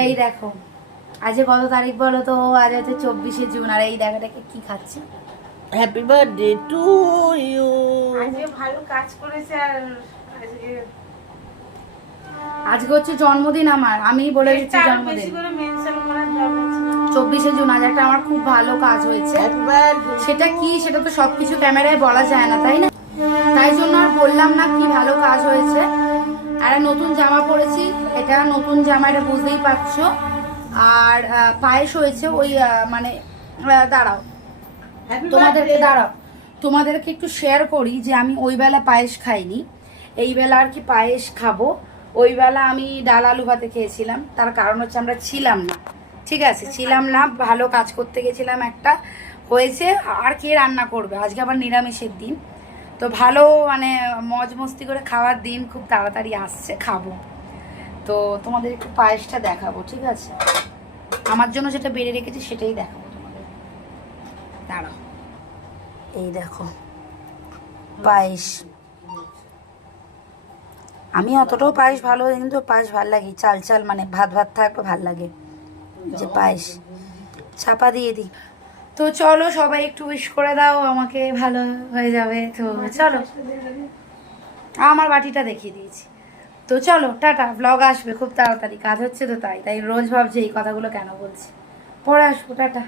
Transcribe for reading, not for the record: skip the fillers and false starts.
এই দেখো আজ কত তারিখ বলো তো? আজ হচ্ছে 24শে জুন। আর এই দেখাটাকে কি খাচ্ছে? Happy birthday to you. আজকে ভালো কাজ করেছে। আর আজকে হচ্ছে জন্মদিন আমার, আমি বলে দিচ্ছি বেশি জন্মদিন করে মেনশন করার দরকার ছিল। 24শে জুন। আজ একটা আমার খুব ভালো কাজ হয়েছে। Happy birthday. সেটা কি, সেটা তো সবকিছু ক্যামেরায় বলা যায় না, তাই না? তাই জন্য আর বললাম না কি ভালো কাজ হয়েছে। আর নতুন জামা পরেছি, এটা নতুন জামা, এটা বুঝতেই পারছো। আর পায়েস হয়েছে ওই মানে দাঁড়াও তোমাদেরকে তোমাদেরকে একটু শেয়ার করি যে আমি ওই বেলা পায়েস খাইনি, এই বেলা আর কি পায়েস খাবো। ওই বেলা আমি ডাল আলু ভাতে খেয়েছিলাম, তার কারণ হচ্ছে আমরা ছিলাম না, ঠিক আছে, ছিলাম না, ভালো কাজ করতে গেছিলাম একটা, হয়েছে। আর কে রান্না করবে, আজকে আবার নিরামিষের দিন, তো ভালো মানে মজ মস্তি করে খাওয়ার দিন খুব তাড়াতাড়ি আসছে, খাবো। তো তোমাদের একটু পায়েসটা দেখাবো, ঠিক আছে? আমার জন্য যেটা বেড়ে রেখেছি সেটাই দেখাবো তোমাদের। দাঁড়াও, এই দেখো পায়েস। আমি অতটাও পায়েস ভালো, কিন্তু পায়েস ভাল লাগে, চাল চাল মানে ভাত ভাত থাকবে ভাল লাগে। যে পায়েস চাপা দিয়ে দিই। তো চলো সবাই একটু উইশ করে দাও আমাকে, ভালো হয়ে যাবে। তো চলো, আমার বাটিটা দেখিয়ে দিয়েছি। তো চলো টাটা, ব্লগ আসবে খুব তাড়াতাড়ি, কাজ হচ্ছে তো তাই তাই রোজ ভাবছি এই কথাগুলো কেন বলছি। পরে আসবো, টাটা।